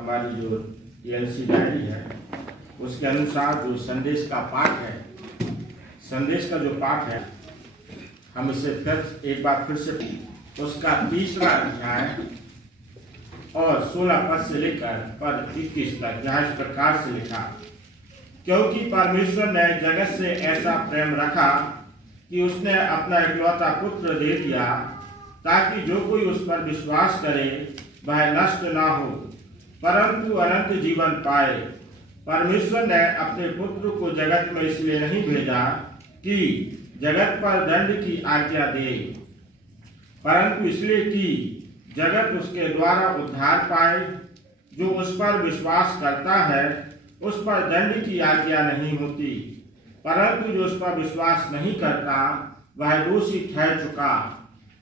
हमारी जो LC diary है उसके अनुसार जो संदेश का पाठ है, संदेश का जो पाठ है, हम इसे फिर एक बार फिर से उसका 3रा अध्याय और 16 पद से लेकर पद 21 तक यहाँ इस प्रकार से लिखा। क्योंकि परमेश्वर ने जगत से ऐसा प्रेम रखा कि उसने अपना इकलौता पुत्र दे दिया, ताकि जो कोई उस पर विश्वास करे वह नष्ट ना हो परंतु अनंत जीवन पाए। परमेश्वर ने अपने पुत्र को जगत में इसलिए नहीं भेजा कि जगत पर दंड की आज्ञा दे, परंतु इसलिए कि जगत उसके द्वारा उद्धार पाए। जो उस पर विश्वास करता है उस पर दंड की आज्ञा नहीं होती, परंतु जो उस पर विश्वास नहीं करता वह दोषी ठहर चुका,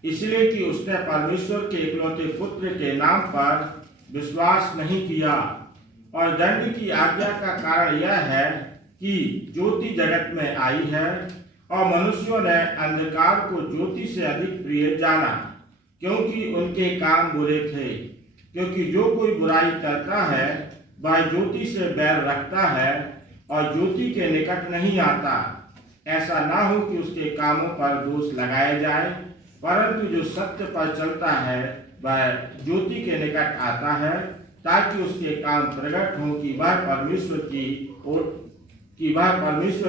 इसलिए कि उसने परमेश्वर के इकलौते पुत्र के नाम पर विश्वास नहीं किया। और दंड की आज्ञा का कारण यह है कि ज्योति जगत में आई है और मनुष्यों ने अंधकार को ज्योति से अधिक प्रिय जाना, क्योंकि उनके काम बुरे थे। क्योंकि जो कोई बुराई करता है वह ज्योति से बैर रखता है और ज्योति के निकट नहीं आता, ऐसा ना हो कि उसके कामों पर दोष लगाया जाए। परंतु जो सत्य पर चलता है वह ज्योति के निकट आता है, ताकि उसके काम प्रकट हो कि वह परमेश्वर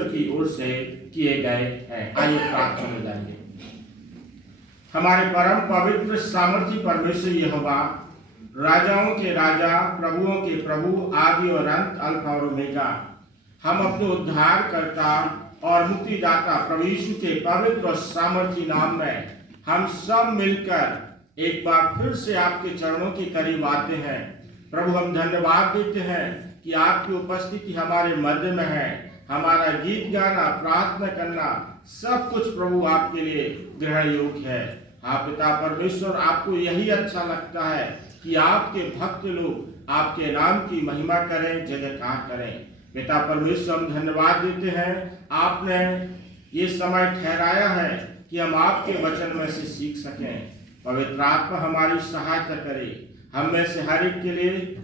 की ओर से किए गए हैं। आइए प्रार्थना में जाएंगे। हमारे परम पवित्र सामर्थी परमेश्वर यहोवा, राजाओं के राजा, प्रभुओं के प्रभु, आदि और अंत, अल्फा और ओमेगा, हम अपने उद्धारकर्ता और मुक्तिदाता प्रभु यीशु के पवित्र और सामर्थी नाम में हम सब मिलकर एक बार फिर से आपके चरणों के करीब आते हैं। प्रभु, हम धन्यवाद देते हैं कि आपकी उपस्थिति हमारे मध्य में है। हमारा गीत गाना, प्रार्थना करना, सब कुछ प्रभु आपके लिए ग्रहण योग्य है। हाँ पिता परमेश्वर, आपको यही अच्छा लगता है कि आपके भक्त लोग आपके नाम की महिमा करें, जयकार करें। पिता परमेश्वर, हम धन्यवाद देते हैं, आपने ये समय ठहराया है कि हम आपके वचन में से सीख सकें। पवित्र आत्मा हमारी सहायता करे। हम में से हर एक के लिए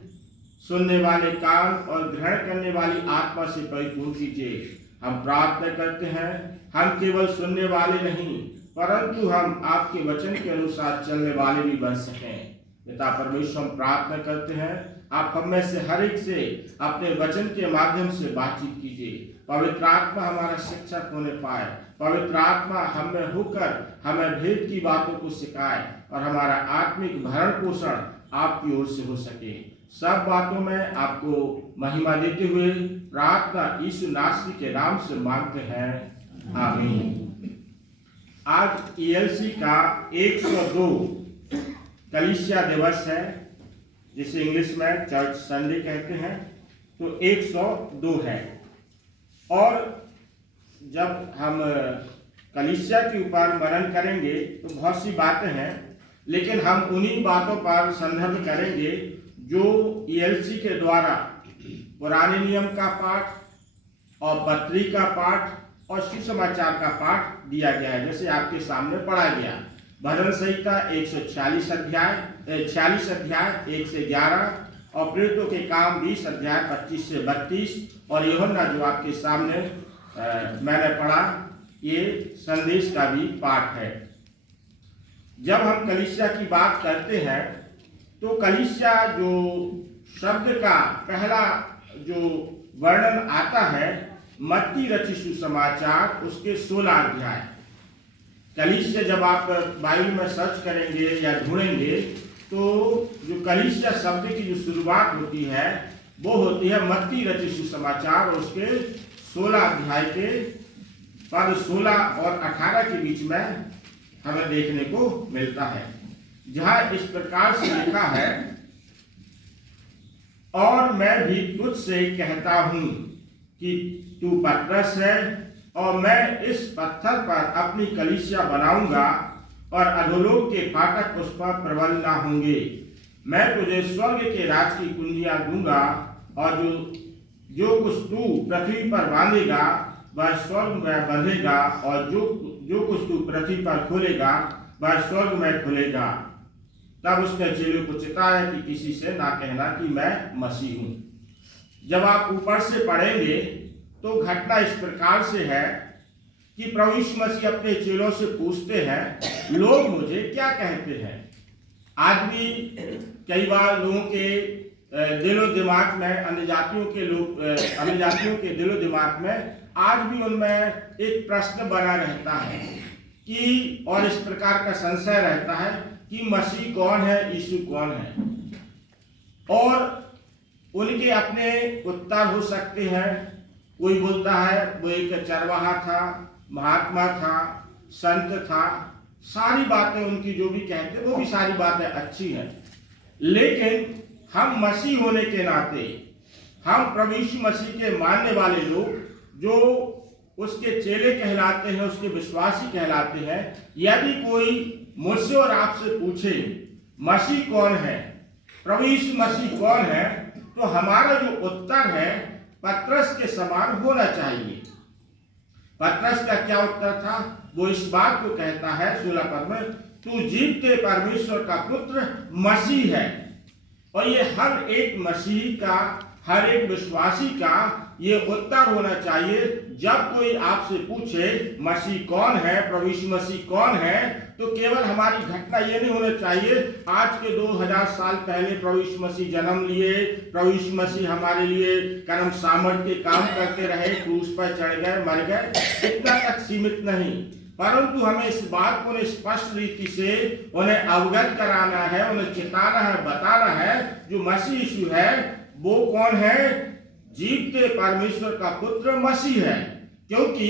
सुनने वाले कान और ग्रहण करने वाली आत्मा से परिपूर्ण कीजिए। हम प्रार्थना करते हैं, हम केवल सुनने वाले नहीं परंतु हम आपके वचन के अनुसार चलने वाले भी बन सकें। पिता परमेश्वर, हम प्रार्थना करते हैं, आप हम में से हर एक से अपने वचन के माध्यम से बातचीत कीजिए। पवित्र आत्मा हमारा शिक्षक होने पाए। पवित्र आत्मा हम में होकर हमें भेद की बातों को सिखाए और हमारा आत्मिक भरण पोषण आपकी ओर से हो सके। सब बातों में आपको महिमा देते हुए प्रार्थना यीशु नासरी के नाम से मांगते हैं, आमीन। आज ELC का 102 कलीसिया दिवस है, जिसे इंग्लिश में चर्च संडे कहते हैं। तो 102 है। और जब हम कलीसिया के ऊपर मनन करेंगे तो बहुत सी बातें हैं, लेकिन हम उन्हीं बातों पर संदर्भ करेंगे जो ELC के द्वारा पुराने नियम का पाठ और पत्री का पाठ और सुसमाचार का पाठ दिया गया है। जैसे आपके सामने पढ़ा गया, भजन संहिता 146 अध्याय 46 अध्याय 1 से 11 और प्रेरितों के काम 20 अध्याय 25 से 32 और यूहन्ना जो आपके सामने मैंने पढ़ा, ये संदेश का भी पाठ है। जब हम कलीसिया की बात करते हैं तो कलीसिया जो शब्द का पहला जो वर्णन आता है मत्ती रचित सुसमाचार उसके 16 अध्याय। कलीसिया जब आप बाइबल में सर्च करेंगे या ढूंढेंगे तो जो कलीसिया शब्द की जो शुरुआत होती है वो होती है मत्ती रचित सुसमाचार और उसके 16 अध्याय के पद 16 और 18 के बीच में हमें देखने को मिलता है, जहां इस प्रकार से लिखा है, और मैं भी तुझसे कहता हूं कि तू पतरस है और मैं इस पत्थर पर अपनी कलीसिया बनाऊंगा और अधोलोक के फाटक उस पर प्रबल ना होंगे। मैं तुझे स्वर्ग के राज की कुंजियां दूंगा और जो कुछ तू पृथ्वी पर बांधेगा वह स्वर्ग में बंधेगा और जो कुछ तू पृथ्वी पर खोलेगा वह स्वर्ग में खुलेगा। तब उसने चेलों को चिताया कि किसी से ना कहना कि मैं मसीह हूं। जब आप ऊपर से पढ़ेंगे तो घटना इस प्रकार से है कि प्रभु यीशु मसीह अपने चेलों से पूछते हैं, लोग मुझे क्या कहते हैं। आज भी कई बार लोगों के दिलो दिमाग में, अन्य जातियों के दिलो दिमाग में आज भी उनमें एक प्रश्न बना रहता है कि, और इस प्रकार का संशय रहता है कि मसीह कौन है, यीशु कौन है। और उनके अपने उत्तर हो सकते हैं। कोई बोलता है वो एक चरवाहा था, महात्मा था, संत था। सारी बातें उनकी जो भी कहते वो भी सारी बातें अच्छी हैं, लेकिन हम मसीह होने के नाते, हम प्रभु यीशु मसीह के मानने वाले लोग जो उसके चेले कहलाते हैं, उसके विश्वासी कहलाते हैं, यदि कोई मुझसे और आपसे पूछे मसीह कौन है, प्रभु यीशु मसीह कौन है, तो हमारा जो उत्तर है पतरस के समान होना चाहिए। पतरस का क्या उत्तर था? वो इस बात को कहता है 16 पद में, तू जीवते परमेश्वर का पुत्र मसीह है। और ये हर एक मसीह का, हर एक विश्वासी का ये उत्तर होना चाहिए। जब कोई आपसे पूछे मसीह कौन है, प्रभु यीशु मसीह कौन है, तो केवल हमारी घटना ये नहीं होना चाहिए आज के 2000 साल पहले प्रभु यीशु मसीह जन्म लिए, प्रभु यीशु मसीह हमारे लिए कर्म सामर्थ्य के काम करते रहे, क्रूस पर चढ़ गए, मर गए, इतना तक सीमित नहीं, परंतु हमें इस बात को स्पष्ट रीति से उन्हें अवगत कराना है, उन्हें चेताना है, बताना है जो मसीह यीशु है वो कौन है, जीवते परमेश्वर का पुत्र मसीह है। क्योंकि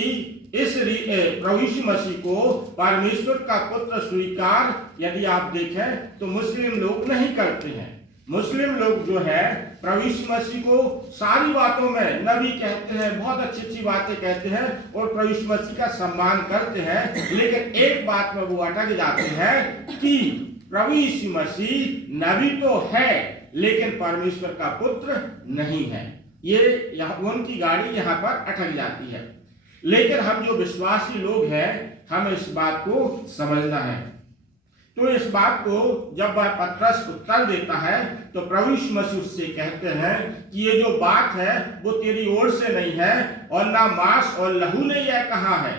इस प्रभु यीशु मसीह को परमेश्वर का पुत्र स्वीकार यदि आप देखें तो मुस्लिम लोग नहीं करते हैं। मुस्लिम लोग जो है प्रभु यीशु मसीह को सारी बातों में नबी कहते हैं, बहुत अच्छी अच्छी बातें कहते हैं और प्रभु यीशु मसीह का सम्मान करते हैं, लेकिन एक बात में वो अटक जाते हैं कि प्रभु यीशु मसीह नबी तो है लेकिन परमेश्वर का पुत्र नहीं है। ये उनकी गाड़ी यहाँ पर अटक जाती है। लेकिन हम जो विश्वासी लोग हैं हमें इस बात को समझना है। तो इस बात को जब वह पतरस उत्तर देता है तो प्रभु यीशु मसीह उससे कहते हैं कि ये जो बात है वो तेरी ओर से नहीं है और ना मांस और लहू ने यह कहा है।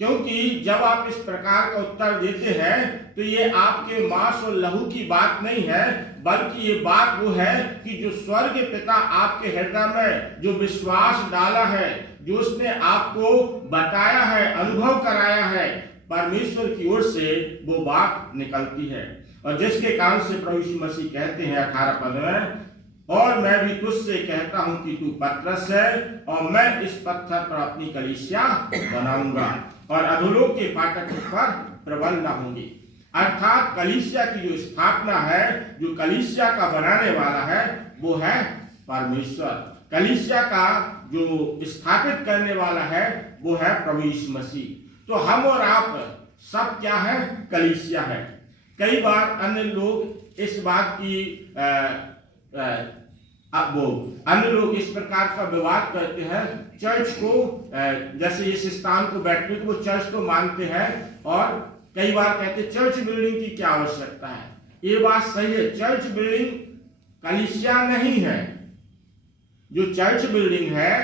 क्योंकि जब आप इस प्रकार का उत्तर देते हैं तो ये आपके मांस और लहू की बात नहीं है, बल्कि ये बात वो है कि जो स्वर्ग पिता आपके हृदय में जो विश्वास डाला है, जो उसने आपको बताया है, अनुभव कराया है, परमेश्वर की ओर से वो बात निकलती है। और जिसके कारण से प्रभु यीशु मसीह कहते हैं 18 पद में, और मैं भी तुझसे कहता हूं कि तू पतरस है और मैं इस पत्थर पर अपनी कलीसिया बनाऊंगा और अधोलोक के फाटक पर प्रबल न होंगी। अर्थात कलीसिया की जो स्थापना है, जो कलीसिया का बनाने वाला है वो है परमेश्वर। कलीसिया का जो स्थापित करने वाला है वो है प्रभु यीशु मसीह। तो हम और आप सब क्या है? कलीसिया है। कई बार अन्य लोग इस बात की अन्य लोग इस प्रकार का विवाद करते हैं, चर्च को जैसे इस स्थान को बैठने को वो चर्च को मानते हैं और कई बार कहते चर्च बिल्डिंग की क्या आवश्यकता है। ये बात सही है, चर्च बिल्डिंग कलीसिया नहीं है। जो चर्च बिल्डिंग है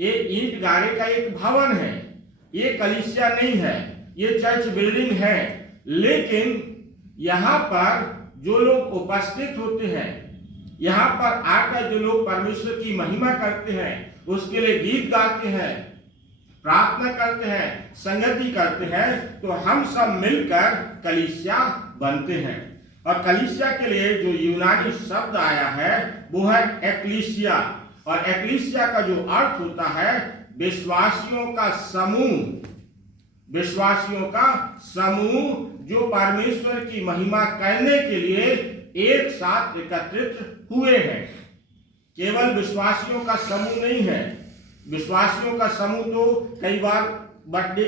ये ईंट गारे का एक भवन है, ये कलीसिया नहीं है, ये चर्च बिल्डिंग है। लेकिन यहाँ पर जो लोग उपस्थित होते हैं, यहाँ पर आकर जो लोग परमेश्वर की महिमा करते हैं, उसके लिए गीत गाते हैं, प्रार्थना करते हैं, संगति करते हैं, तो हम सब मिलकर कलीसिया बनते हैं। और कलीसिया के लिए जो यूनानी शब्द आया है वो है एक्लीसिया, और एक्लीसिया का जो अर्थ होता है विश्वासियों का समूह। विश्वासियों का समूह जो परमेश्वर की महिमा करने के लिए एक साथ एकत्रित हुए हैं। केवल विश्वासियों का समूह नहीं है। विश्वासियों का समूह तो कई बार बर्थडे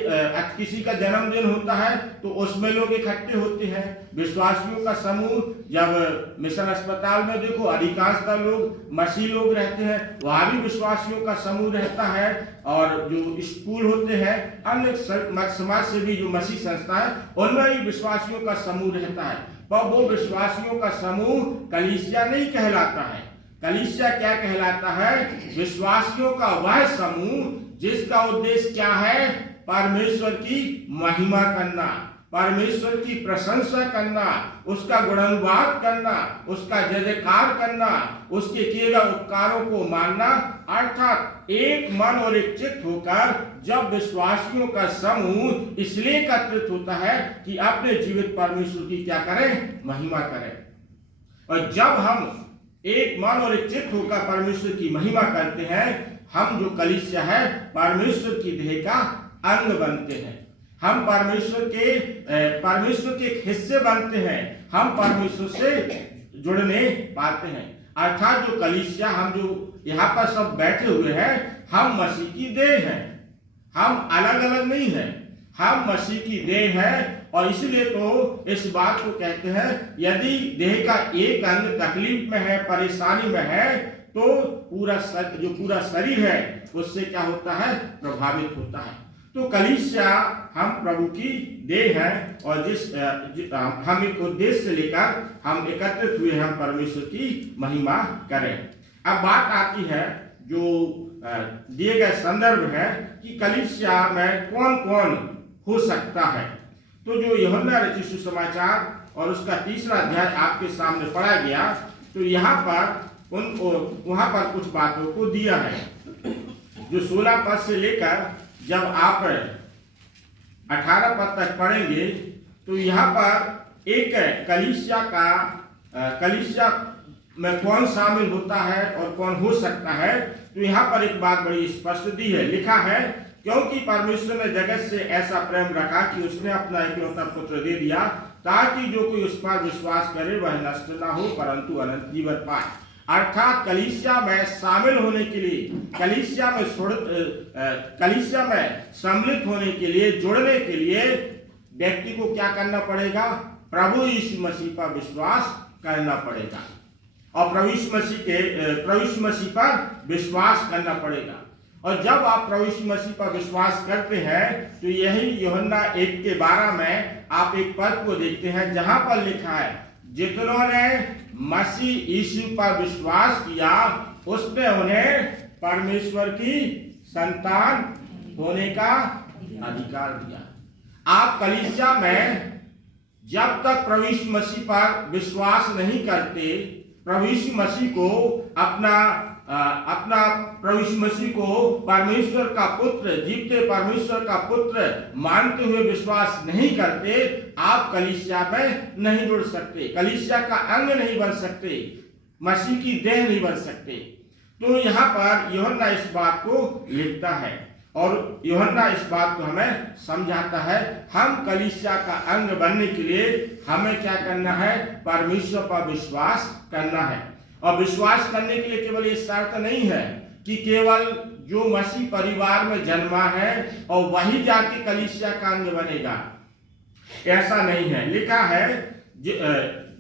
किसी का जन्मदिन होता है तो उसमें लोग इकट्ठे होते हैं। विश्वासियों का समूह जब मिशन अस्पताल में देखो अधिकांशतः लोग मसीह लोग रहते हैं, वहाँ भी विश्वासियों का समूह रहता है। और जो स्कूल होते हैं, अन्य समाज से भी जो मसीह संस्था है उनमें भी विश्वासियों का समूह रहता है। पर वो विश्वासियों का समूह कलीसिया नहीं कहलाता है। कलीसिया क्या कहलाता है? विश्वासियों का वह समूह जिसका उद्देश्य क्या है? परमेश्वर की महिमा करना, परमेश्वर की प्रशंसा करना, उसका गुणानुवाद करना, उसका जय जयकार करना, उसके किए गए उपकारों को मानना, अर्थात एक मन और एक चित्त होकर जब विश्वासियों का समूह इसलिए एकत्रित होता है कि अपने जीवित परमेश्वर की क्या करें? महिमा करें। और जब हम एक मन और एक चित्त होकर परमेश्वर की महिमा करते हैं, हम जो कलीसिया है परमेश्वर की देह का अंग बनते हैं। हम परमेश्वर के एक हिस्से बनते हैं। हम परमेश्वर से जुड़ने पाते हैं। अर्थात जो कलीसिया, हम जो यहाँ पर सब बैठे हुए हैं, हम मसीह की देह हैं। हम अलग अलग नहीं हैं, हम मसीह की देह है। और इसलिए तो इस बात को कहते हैं, यदि देह का एक अंग तकलीफ में है, परेशानी में है, तो पूरा शरीर है उससे क्या होता है? प्रभावित होता है। तो कलीसिया हम प्रभु की देह है और हम एक उद्देश्य लेकर हम एकत्रित हुए हैं, हम परमेश्वर की महिमा करें। अब बात आती है जो दिए गए संदर्भ है कि कलीसिया में कौन कौन हो सकता है। तो जो यूहन्ना रचित सुसमाचार और उसका 3रा अध्याय आपके सामने पढ़ा गया, तो यहाँ पर वहां पर कुछ बातों को दिया है। जो 16 पद से लेकर जब आप 18 पद तक पढ़ेंगे, तो यहाँ पर एक कलीसिया में कौन शामिल होता है और कौन हो सकता है। तो यहाँ पर एक बात बड़ी स्पष्ट दी है, लिखा है, क्योंकि परमेश्वर ने जगत से ऐसा प्रेम रखा कि उसने अपना एकलौता पुत्र दे दिया, ताकि जो कोई उस पर विश्वास करे वह नष्ट न हो परंतु अनंत जीवन पाए। अर्थात कलीसिया में शामिल होने के लिए, कलीसिया में सम्मिलित होने के लिए, जुड़ने के लिए व्यक्ति को क्या करना पड़ेगा? प्रभु यीशु मसीह पर विश्वास करना पड़ेगा और प्रभु यीशु मसीह पर विश्वास करना पड़ेगा। और जब आप प्रभु यीशु मसीह पर विश्वास करते हैं, तो यही यूहन्ना 1:12 में आप एक पद को देखते हैं जहां पर लिखा है, जितनों ने मसीह यीशु पर विश्वास किया उसने उन्हें परमेश्वर की संतान होने का अधिकार दिया। आप कलीसिया में जब तक प्रभु यीशु मसीह पर विश्वास नहीं करते, प्रभु यीशु मसीह को प्रभु यीशु मसीह को परमेश्वर का पुत्र, जीवते परमेश्वर का पुत्र मानते हुए विश्वास नहीं करते, आप कलीसिया में नहीं जुड़ सकते, कलीसिया का अंग नहीं बन सकते, मसीह की देह नहीं बन सकते। तो यहाँ पर यूहन्ना इस बात को लिखता है और यूहन्ना इस बात को हमें समझाता है। हम कलीसिया का अंग बनने के लिए हमें क्या करना है? परमेश्वर पर विश्वास करना है। और विश्वास करने के लिए केवल ये शर्त नहीं है कि केवल जो मसीह परिवार में जन्मा है और वही जाके कलीसिया का अंग बनेगा, ऐसा नहीं है। लिखा है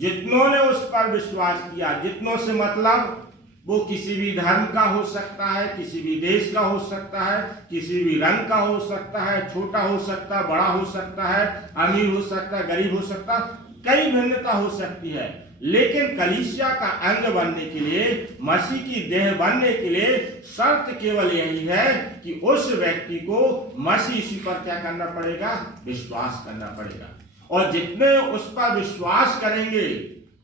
जितनों ने उस पर विश्वास किया, जितनों से मतलब वो किसी भी धर्म का हो सकता है, किसी भी देश का हो सकता है, किसी भी रंग का हो सकता है, छोटा हो सकता है, बड़ा हो सकता है, अमीर हो सकता है, गरीब हो सकता है, कई भिन्नता हो सकती है। लेकिन कलीसिया का अंग बनने के लिए, मसीह की देह बनने के लिए शर्त केवल यही है कि उस व्यक्ति को मसीह यीशु पर क्या करना पड़ेगा? विश्वास करना पड़ेगा। और जितने उस पर विश्वास करेंगे,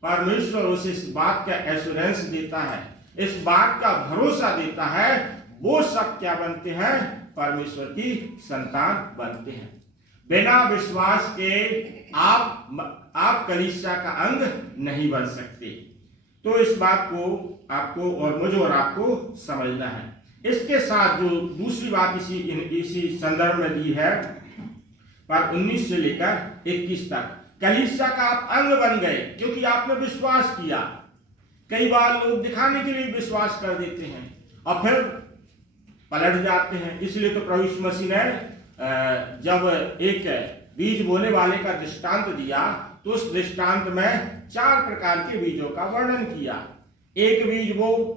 परमेश्वर उसे इस बात का एश्योरेंस देता है, इस बात का भरोसा देता है, वो सब क्या बनते हैं? परमेश्वर की संतान बनते हैं। बिना विश्वास के आप कलीसिया का अंग नहीं बन सकते। तो इस बात को आपको और मुझे और आपको समझना है। इसके साथ जो दूसरी बात इसी संदर्भ में दी है, पर 19 से लेकर 21 तक, कलीसिया का आप अंग बन गए क्योंकि आपने विश्वास किया। कई बार लोग दिखाने के लिए विश्वास कर देते हैं और फिर पलट जाते हैं। इसलिए तो प्रभु यीशु मसीह ने जब एक बीज बोने वाले का दृष्टांत दिया, तो उस दृष्टांत में 4 प्रकार के बीजों का वर्णन किया। एक बीज वो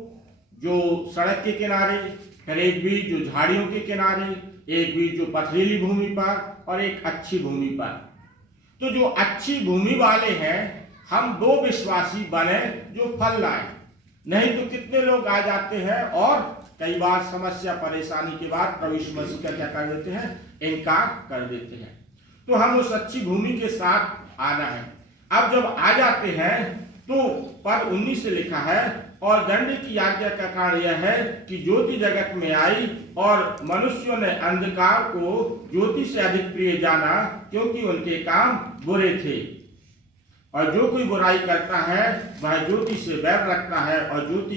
जो सड़क के किनारे, फिर एक बीज जो झाड़ियों के किनारे, एक बीज जो पथरीली भूमि पर और एक अच्छी भूमि पर। तो जो अच्छी भूमि वाले हैं हम दो विश्वासी बने जो फल लाए। नहीं तो कितने लोग आ जाते हैं और कई बार समस्या परेशानी के बाद प्रभु यीशु मसीह का क्या कर देते हैं, इनकार कर देते हैं। तो हम उस अच्छी भूमि के साथ आना है। अब जब आ जाते हैं तो पद 19 से लिखा है, और दंड की आज्ञा का कारण यह है कि ज्योति जगत में आई और मनुष्यों ने अंधकार को ज्योति से अधिक प्रिय जाना, क्योंकि उनके काम बुरे थे। और जो कोई बुराई करता है वह ज्योति से बैर रखता है और ज्योति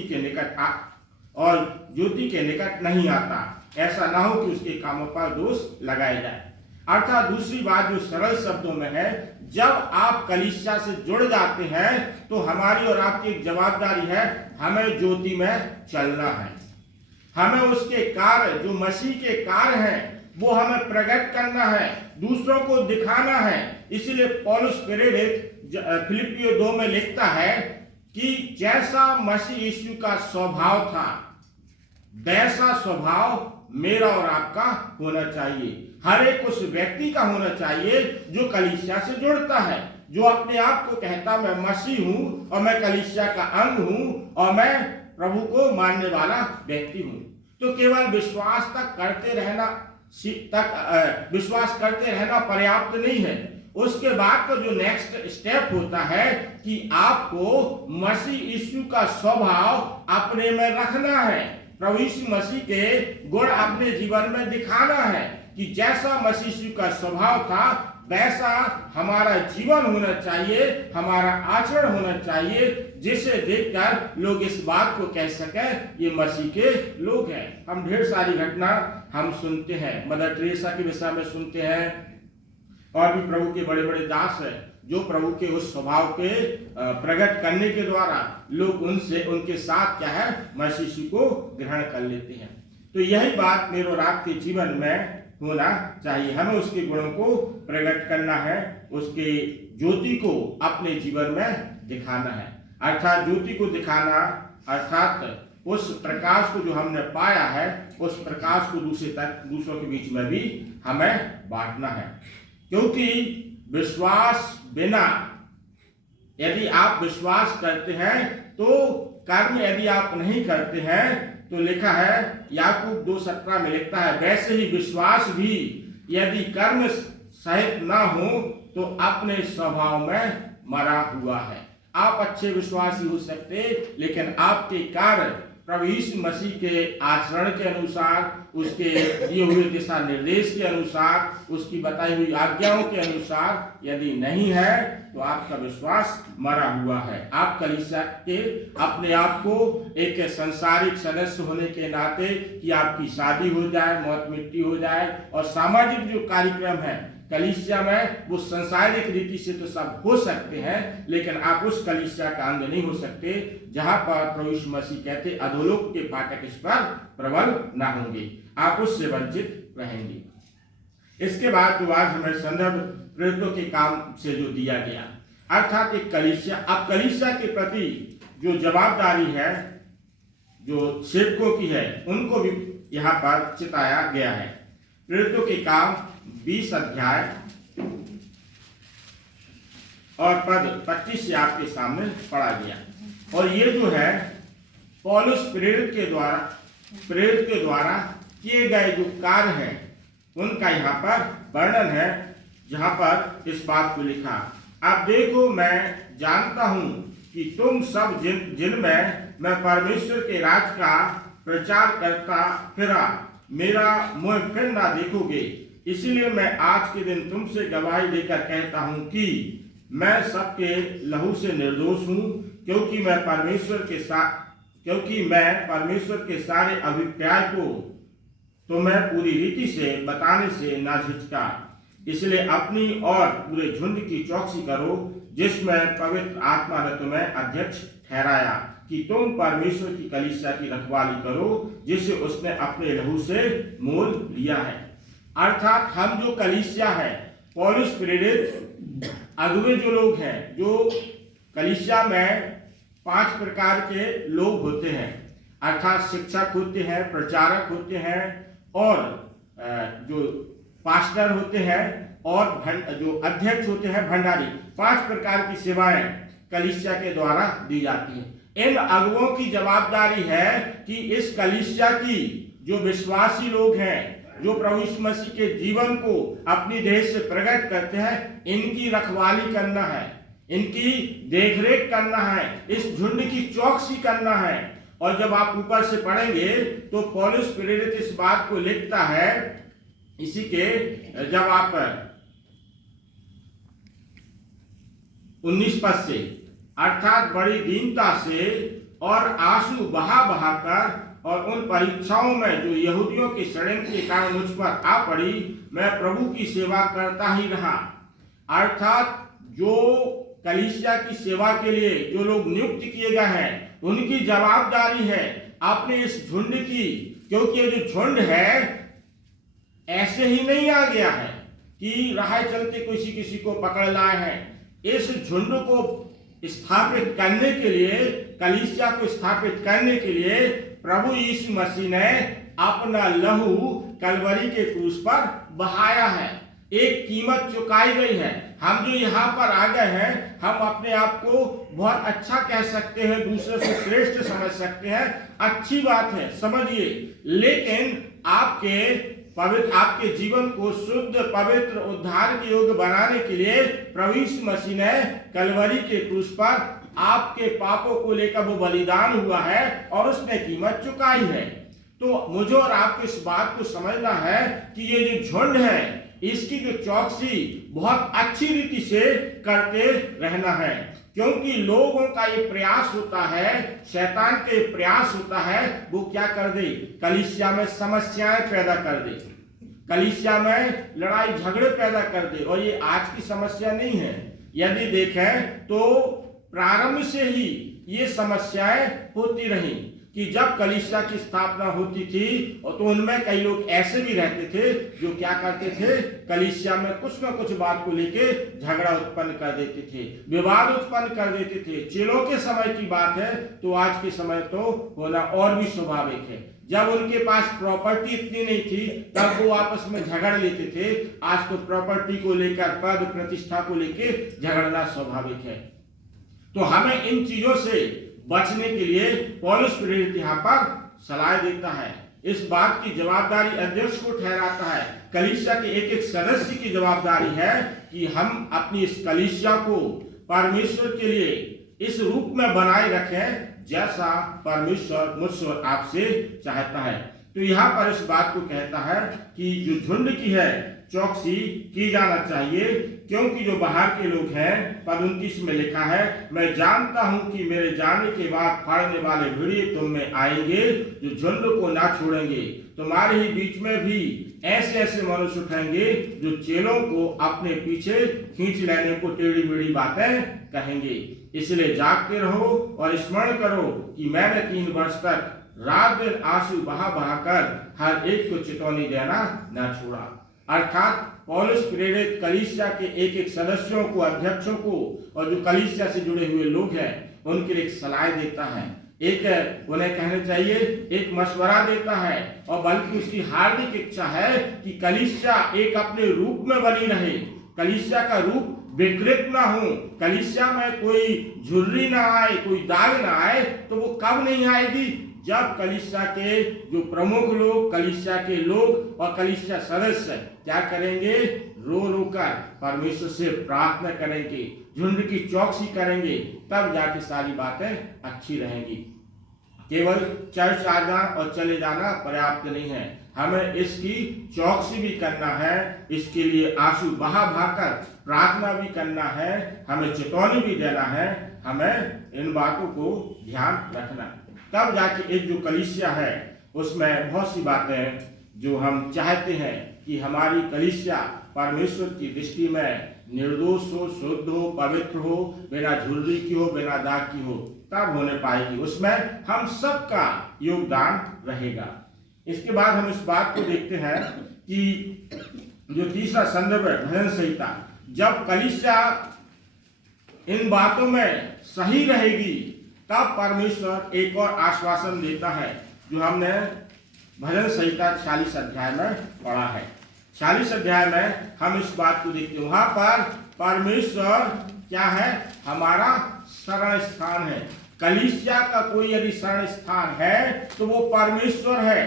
के निकट नहीं आता, ऐसा ना हो कि उसके कामों पर दोष लगाया जाए। अर्थात दूसरी बात जो सरल शब्दों में है, जब आप कलीसिया से जुड़ जाते हैं तो हमारी और आपकी एक जवाबदारी है, हमें ज्योति में चलना है। हमें उसके कार्य जो मसीह के कार्य हैं वो हमें प्रकट करना है, दूसरों को दिखाना है। इसीलिए पौलुस प्रेरित फिलिपियों 2 में लिखता है कि जैसा मसीह यीशु का स्वभाव था वैसा स्वभाव मेरा और आपका होना चाहिए। हर एक उस व्यक्ति का होना चाहिए जो कलीसिया से जुड़ता है, जो अपने आप को कहता मैं मसीह हूं और मैं कलीसिया का अंग हूं और मैं प्रभु को मानने वाला व्यक्ति हूं। तो केवल विश्वास करते रहना पर्याप्त नहीं है। उसके बाद तो जो नेक्स्ट स्टेप होता है कि आपको मसीह यीशु का स्वभाव अपने में रखना है, प्रभु यीशु मसीह के गुण अपने जीवन में दिखाना है कि जैसा मसीह यीशु का स्वभाव था वैसा हमारा जीवन होना चाहिए, हमारा आचरण होना चाहिए, जिसे देखकर लोग इस बात को कह सकें ये मसीह के लोग हैं। हम ढेर सारी घटना हम सुनते हैं, मदर टेरेसा के विषय में सुनते हैं, और भी प्रभु के बड़े बड़े दास हैं जो प्रभु के उस स्वभाव के प्रकट करने के द्वारा लोग उनके साथ क्या है, मसीह यीशु को ग्रहण कर लेते हैं। तो यही बात मेरे और आपके जीवन में होना चाहिए। हमें उसके गुणों को प्रकट करना है, उसके ज्योति को अपने जीवन में दिखाना है। अर्थात ज्योति को दिखाना अर्थात उस प्रकाश को जो हमने पाया है उस प्रकाश को दूसरों के बीच में भी हमें बांटना है। क्योंकि विश्वास बिना, यदि आप विश्वास करते हैं तो कर्म यदि आप नहीं करते हैं तो लिखा है याकूब 2:17 में लिखता है, वैसे ही विश्वास भी यदि कर्म सहित ना हो तो अपने स्वभाव में मरा हुआ है। आप अच्छे विश्वासी हो सकते, लेकिन आपके कार्य प्रभु यीशु मसीह के आचरण के अनुसार, उसके दिए हुए दिशा निर्देश के अनुसार, उसकी बताई हुई आज्ञाओं के अनुसार यदि नहीं है तो आपका विश्वास मरा हुआ है। आप कलीसिया के अपने आप को एक सांसारिक सदस्य होने के नाते कि आपकी शादी हो जाए, मौत मिट्टी हो जाए और सामाजिक जो कार्यक्रम है कलीसिया में वो सांसारिक रीति से तो सब हो सकते हैं, लेकिन आप उस कलीसिया का अंग नहीं हो सकते जहां पर प्रभु यीशु मसीह कहते अधोलोक के फाटक इस पर प्रबल ना होंगे, आप उससे वंचित रहेंगे। इसके बाद जो आज हमें संदर्भ प्रेरितों के काम से जो दिया गया, अर्थात एक कलीसिया, अब कलीसिया के प्रति जो जवाबदारी है जो सेवकों की है उनको भी यहाँ पर चिताया गया है। प्रेरितों के काम 20 अध्याय और पद 25 से आपके सामने पढ़ा गया। और ये जो है पौलुस प्रेरित के द्वारा किए गए जो कार्य हैं उनका यहाँ पर वर्णन है, जहाँ पर इस बात को लिखा, अब देखो मैं जानता हूँ कि तुम सब जिनमें मैं परमेश्वर के राज का प्रचार करता फिरा मेरा मुंह फिर ना देखोगे, इसलिए मैं आज के दिन तुमसे गवाही देकर कहता हूं कि मैं सबके लहू से निर्दोष हूं, क्योंकि मैं परमेश्वर के सारे अभिप्राय को तुम्हें पूरी रीति से बताने से ना झिझका। इसलिए अपनी और पूरे झुंड की चौकसी करो, जिसमें पवित्र आत्मा ने तुम्हें अध्यक्ष ठहराया कि तुम परमेश्वर की कलीसिया की रखवाली करो, जिसे उसने अपने लहू से मोल लिया है। अर्थात हम जो कलीसिया है, पौलुस प्रेरित अगुवे जो लोग हैं, जो कलीसिया में 5 प्रकार के लोग होते हैं, अर्थात शिक्षक होते हैं, प्रचारक होते हैं और जो पास्टर होते हैं और जो अध्यक्ष होते हैं, भंडारी। 5 प्रकार की सेवाएं कलीसिया के द्वारा दी जाती है। इन अगुओं की जवाबदारी है कि इस कलीसिया की जो विश्वासी लोग हैं, जो प्रभु यीशु मसीह के जीवन को अपनी देह से प्रकट करते हैं, इनकी रखवाली करना है, इनकी देखरेख करना है, इस झुंड की चौकसी करना है। और जब आप ऊपर से पढ़ेंगे तो पौलुस प्रेरित इस बात को लिखता है, इसी के जब आप 19 पद से, अर्थात बड़ी दीनता से और आंसू बहा बहा कर और उन परीक्षाओं में जो यहूदियों के षड्यंत्र के कारण मुझ पर आ पड़ी, मैं प्रभु की सेवा करता ही रहा। अर्थात जो कलीसिया की सेवा के लिए जो लोग नियुक्त किए गए हैं, उनकी जवाबदारी है अपने इस झुंड की, क्योंकि ये जो झुंड है ऐसे ही नहीं आ गया है कि राह चलते किसी को पकड़ लाए हैं। इस झुंड को स्थापित करने के लिए, कलीसिया को स्थापित करने के लिए प्रभु यीशु मसीह ने अपना लहू कलवरी के क्रूस पर बहाया है। एक कीमत चुकाई गई है। हम जो यहाँ पर आ गए हैं, हम अपने आप को बहुत अच्छा कह सकते हैं, दूसरे से श्रेष्ठ समझ सकते हैं, अच्छी बात है, समझिए। लेकिन आपके जीवन को शुद्ध, पवित्र, उद्धार के योग्य बनाने के लिए प्रभु यीशु मसीह ने कलवरी के क्रूस पर आपके पापों को लेकर वो बलिदान हुआ है और उसने कीमत चुकाई है। तो मुझे और आपको इस बात को समझना है कि ये जो झुंड है, इसकी जो चौकसी बहुत अच्छी रीति से करते रहना है, क्योंकि लोगों का ये प्रयास होता है, शैतान के प्रयास होता है, वो क्या कर दे, कलीसिया में समस्याएं पैदा कर दे, कलीसिया में लड़ाई झगड़े पैदा कर दे। और ये आज की समस्या नहीं है। यदि देखें तो प्रारंभ से ही ये समस्याएं होती रही कि जब कलीसिया की स्थापना होती थी और तो उनमें कई लोग ऐसे भी रहते थे जो क्या करते थे, कलीसिया में कुछ न कुछ बात को लेके झगड़ा उत्पन्न कर देते थे, विवाद उत्पन्न कर देते थे। चेलों के समय की बात है तो आज के समय तो होना और भी स्वाभाविक है। जब उनके पास प्रॉपर्टी इतनी नहीं थी तब वो आपस में झगड़ लेते थे। आज तो प्रॉपर्टी को लेकर, पद प्रतिष्ठा को लेकर झगड़ना स्वाभाविक है। तो हमें इन चीजों से बचने के लिए पौलुस प्रेरित यहाँ पर सलाह देता है। इस बात की जवाबदारी अध्यक्ष को ठहराता है, कलीसिया के एक एक सदस्य की जवाबदारी है कि हम अपनी इस कलीसिया को परमेश्वर के लिए इस रूप में बनाए रखें जैसा परमेश्वर मुझसे और आपसे चाहता है। तो यहाँ पर इस बात को कहता है कि जो झुंड की है चौकसी की जाना चाहिए, क्योंकि जो बाहर के लोग हैं, पद 29 में लिखा है, मैं जानता हूं कि मेरे जाने के बाद फाड़ने वाले भेड़िए तुम में आएंगे जो झुंड को ना छोड़ेंगे। तुम्हारे ही बीच में भी ऐसे ऐसे मनुष्य उठेंगे जो चेलों को अपने पीछे खींच लेने को टेढ़ी मेढ़ी बातें कहेंगे। इसलिए जागते रहो और स्मरण करो कि मैंने 3 वर्ष तक रात दिन आंसू बहा बहा कर हर एक को चेतावनी देना न छोड़ा। अर्थात पौलुस प्रेरित कलीसिया के एक एक सदस्यों को, अध्यक्षों को और जो कलीसिया से जुड़े हुए लोग हैं उनके लिए एक सलाह देता है, एक उन्हें कहना चाहिए, एक मशवरा देता है, और बल्कि उसकी हार्दिक इच्छा है कि कलीसिया एक अपने रूप में बनी रहे, कलीसिया का रूप विकृत ना हो, कलीसिया में कोई झुर्री ना आए, कोई दाग ना आए। तो वो कब नहीं आएगी, जब कलीसिया के जो प्रमुख लोग, कलीसिया के लोग और कलीसिया सदस्य क्या करेंगे, रो रो कर परमेश्वर से प्रार्थना करेंगे, झुंड की चौकसी करेंगे, तब जाके सारी बातें अच्छी रहेंगी। केवल चर्च आना और चले जाना पर्याप्त नहीं है, हमें इसकी चौकसी भी करना है, इसके लिए आंसू बहा बहाकर प्रार्थना भी करना है, हमें चेतावनी भी देना है, हमें इन बातों को ध्यान रखना। तब जाके एक जो कलीसिया है उसमें बहुत सी बातें जो हम चाहते हैं कि हमारी कलीसिया परमेश्वर की दृष्टि में निर्दोष हो, शुद्ध हो, पवित्र हो, बिना झुर्री की हो, बिना दाग की हो, तब होने पाएगी। उसमें हम सबका योगदान रहेगा। इसके बाद हम इस बात को देखते हैं कि जो तीसरा संदर्भ है भजन संहिता, जब कलीसिया इन बातों में सही रहेगी तब परमेश्वर एक और आश्वासन देता है, जो हमने भजन संहिता 46 अध्याय में पढ़ा है। 46 अध्याय में हम इस बात को देखते हैं, वहां पर परमेश्वर क्या है, हमारा शरण स्थान है। कलीसिया का कोई यदि शरण स्थान है तो वो परमेश्वर है।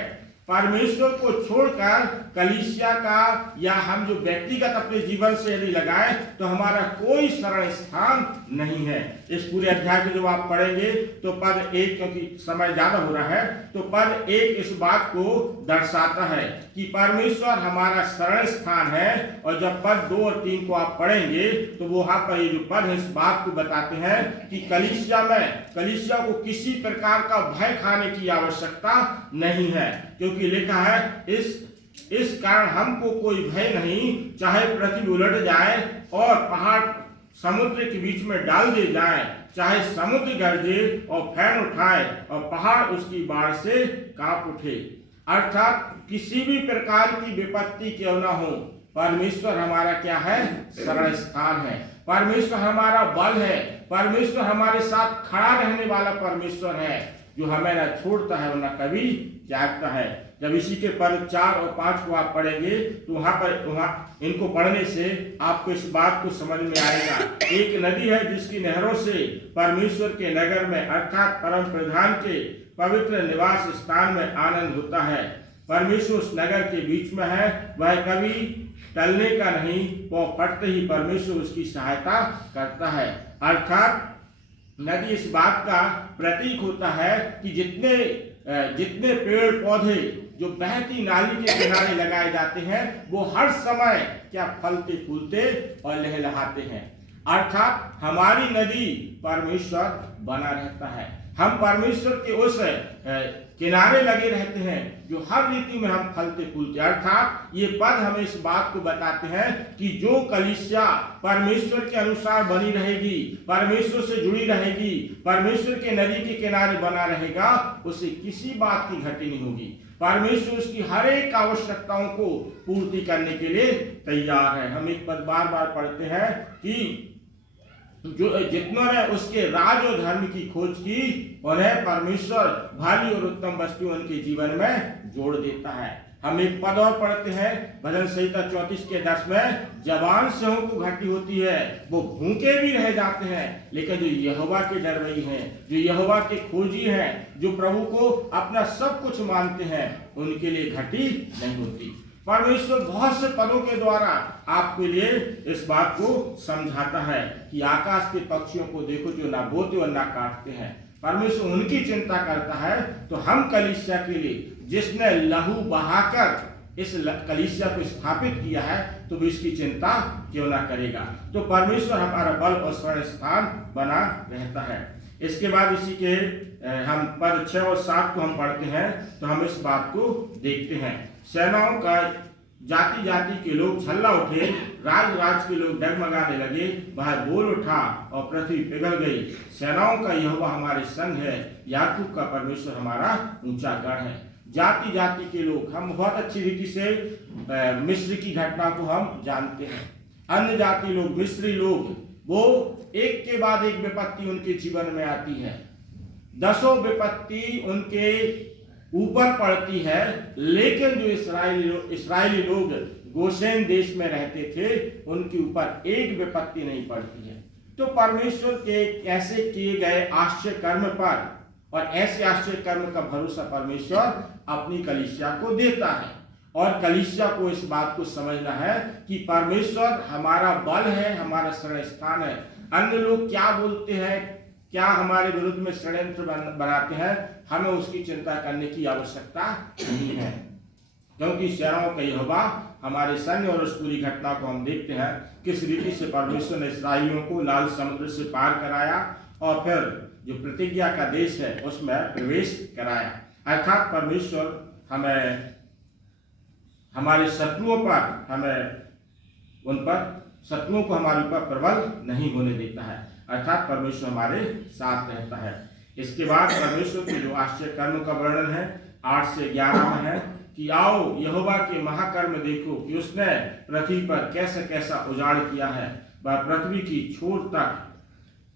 परमेश्वर को छोड़कर कलीसिया का या हम जो व्यक्तिगत अपने जीवन से यदि लगाए तो हमारा कोई शरण स्थान नहीं है। इस पूरे अध्याय में जब आप पढ़ेंगे तो पद 1, क्योंकि समय ज्यादा हो रहा है, तो पद 1 इस बात को दर्शाता है कि परमेश्वर हमारा शरण स्थान है। और जब पद 2 और 3 को आप पढ़ेंगे तो वहां पर ये जो पद है इस बात को बताते हैं कि कलीसिया को किसी प्रकार का भय खाने की आवश्यकता नहीं है, क्योंकि लिखा है इस कारण हमको कोई भय नहीं, चाहे पृथ्वी उलट जाए और पहाड़ समुद्र के बीच में डाल दिए जाए, चाहे समुद्र गरजे और फैन उठाए और पहाड़ उसकी बाढ़ से कांप उठे। अर्थात किसी भी प्रकार की विपत्ति क्यों ना हो, परमेश्वर हमारा क्या है? शरण स्थान है। परमेश्वर हमारा बल है। परमेश्वर हमारे साथ खड़ा रहने वाला परमेश्वर है, जो हमें न छोड़ता है और न कभी त्यागता है। जब इसी के पद 4 और 5 को आप पढ़ेंगे तो वहां इनको पढ़ने से आपको इस बात को समझ में आएगा। एक नदी है जिसकी नहरों से परमेश्वर के नगर में अर्थात परम प्रधान के पवित्र निवास स्थान में आनंद होता है। परमेश्वर उस नगर के बीच में है, वह कभी टलने का नहीं, वो फटते ही परमेश्वर उसकी सहायता करता है। अर्थात नदी इस बात का प्रतीक होता है कि जितने पेड़ पौधे जो बहती नाली के किनारे लगाए जाते हैं वो हर समय क्या फलते फूलते और लहलहाते हैं। अर्थात हमारी नदी परमेश्वर बना रहता है। हम परमेश्वर के उस किनारे लगे रहते हैं जो हर रीति में हम फलते फूलते। अर्थात ये पद हमें इस बात को बताते हैं कि जो कलीसिया परमेश्वर के अनुसार बनी रहेगी, परमेश्वर से जुड़ी रहेगी, परमेश्वर के नदी के किनारे बना रहेगा, उसे किसी बात की घटी नहीं होगी। परमेश्वर उसकी हर एक आवश्यकताओं को पूर्ति करने के लिए तैयार है। हम एक पद बार बार पढ़ते हैं कि जो जितनों ने उसके राज और धर्म की खोज की, उन्हें परमेश्वर भारी और उत्तम वस्तु उनके जीवन में जोड़ देता है। हम एक पद और पढ़ते हैं भजन संहिता 34 के 10 में, जवान सिंहों को घटी होती है, वो भूखे भी रह जाते हैं, लेकिन जो यहोवा के डरवई हैं, जो यहोवा के खोजी हैं, जो प्रभु को अपना सब कुछ मानते हैं, उनके लिए घटी नहीं होती। परमेश्वर बहुत से पदों के द्वारा आपके लिए इस बात को समझाता है कि आकाश के पक्षियों को देखो जो ना बोते और ना काटते हैं, परमेश्वर उनकी चिंता करता है। तो हम कलीसिया के लिए, जिसने लहू बहाकर इस कलीसिया को स्थापित किया है, तो भी इसकी चिंता क्यों ना करेगा। तो परमेश्वर हमारा बल और शरण स्थान बना रहता है। इसके बाद इसी के हम पद 6 और 7 को हम पढ़ते हैं तो हम इस बात को देखते हैं। सेनाओं का जाति जाति के लोग छल्ला उठे, राज के लोग डगमगाने लगे, वह बोल उठा और पृथ्वी पिघल गई। सेनाओं का यहोवा हमारे संग है, याकूब का परमेश्वर हमारा ऊंचा गढ़ है। जाति जाति के लोग, हम बहुत अच्छी रीति से मिस्र की घटना को हम जानते हैं। अन्य जाति लोग, मिस्री लोग, वो एक के बाद एक विपत्ति उनके जीवन में आती है। 10 विपत्ति उनके ऊपर पड़ती है, लेकिन जो इस्राएली लोग गोशेन देश में रहते थे, उनके ऊपर एक विपत्ति नहीं पड़ती है। तो परमेश्वर के ऐसे किए गए आश्चर्य कर्म पर और ऐसे आश्चर्य कर्म का भरोसा परमेश्वर अपनी कलीसिया को देता है। और कलीसिया को इस बात को समझना है कि परमेश्वर हमारा बल है, हमारा शरण स्थान है। अन्य लोग क्या बोलते हैं, क्या हमारे विरुद्ध में षड्यंत्र बनाते हैं, हमें उसकी चिंता करने की आवश्यकता नहीं है, क्योंकि सेनाओं का यहोवा हमारे संग। और उस पूरी घटना को हम देखते हैं किस रीति से परमेश्वर ने इस्राएलियों को लाल समुद्र से पार कराया और फिर जो प्रतिज्ञा का देश है उसमें प्रवेश कराया। अर्थात परमेश्वर हमें हमारे शत्रुओं को हमारे ऊपर प्रबल नहीं होने देता है। अर्थात परमेश्वर हमारे साथ रहता है। इसके बाद परमेश्वर के जो आश्चर्य कर्म का वर्णन है 8 से 11 में है कि आओ यहोवा के महाकर्म देखो कि उसने पृथ्वी पर कैसा कैसा उजाड़ किया है। वह पृथ्वी की छोर तक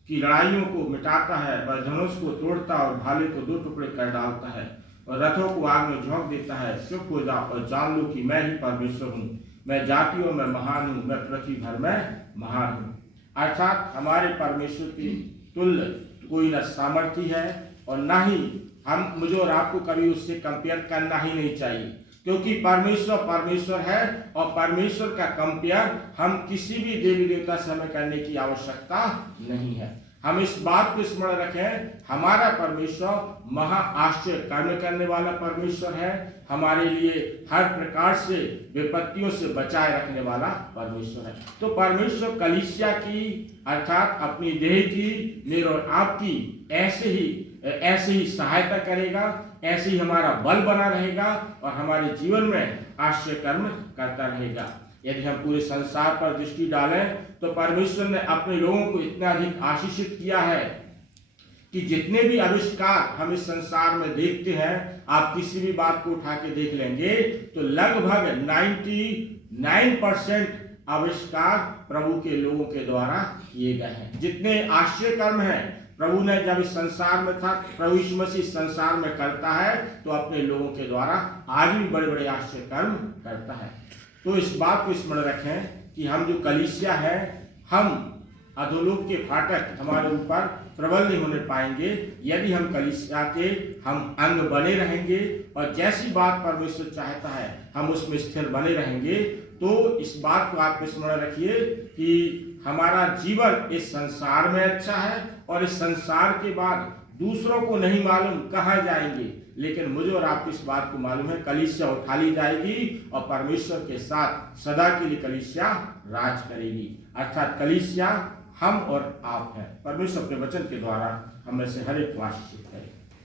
की लड़ाइयों को मिटाता है, वह धनुष को तोड़ता और भाले को 2 टुकड़े कर डालता है और रथों को आग में झोंक देता है। चुप हो जाओ और जान लो कि मैं ही परमेश्वर हूँ, मैं जातियों में महान हूँ, मैं पृथ्वी भर में महान हूँ। अर्थात हमारे परमेश्वर की तुल्य कोई न सामर्थ्य है और ना ही हम मुझे और आपको कभी उससे कंपेयर करना ही नहीं चाहिए, क्योंकि परमेश्वर परमेश्वर है और परमेश्वर का कंपेयर हम किसी भी देवी देवता से हमें करने की आवश्यकता नहीं है। हम इस बात को स्मरण रखें, हमारा परमेश्वर महा आश्चर्य कर्म करने वाला परमेश्वर है, हमारे लिए हर प्रकार से विपत्तियों से बचाए रखने वाला परमेश्वर है। तो परमेश्वर कलीसिया की अर्थात अपनी देह की, मेरे और आपकी ऐसे ही सहायता करेगा, ऐसे ही हमारा बल बना रहेगा और हमारे जीवन में आश्चर्य कर्म करता रहेगा। यदि हम पूरे संसार पर दृष्टि डालें तो परमेश्वर ने अपने लोगों को इतना अधिक आशीषित किया है कि जितने भी आविष्कार हम इस संसार में देखते हैं, आप किसी भी बात को उठा के देख लेंगे तो लगभग 99% आविष्कार प्रभु के लोगों के द्वारा किए गए हैं। जितने आश्चर्य कर्म हैं प्रभु ने जब इस संसार में था, प्रभु यीशु मसीह संसार में करता है तो अपने लोगों के द्वारा आज भी बड़े बड़े आश्चर्य कर्म करता है। तो इस बात को स्मरण रखें कि हम जो कलीसिया है, हम अधोलोक के फाटक हमारे ऊपर प्रबल नहीं होने पाएंगे यदि हम कलीसिया के हम अंग बने रहेंगे और जैसी बात परमेश्वर चाहता है हम उसमें स्थिर बने रहेंगे। तो इस बात को आप स्मरण रखिए कि हमारा जीवन इस संसार में अच्छा है और इस संसार के बाद दूसरों को नहीं मालूम कहाँ जाएंगे, लेकिन मुझे और आपको इस बात को मालूम है कलीसिया उठा ली जाएगी और परमेश्वर के साथ सदा के लिए कलीसिया राज करेगी। अर्थात कलीसिया हम और आप हैं। परमेश्वर अपने वचन के द्वारा हमें से हर एक को आशीषित करें।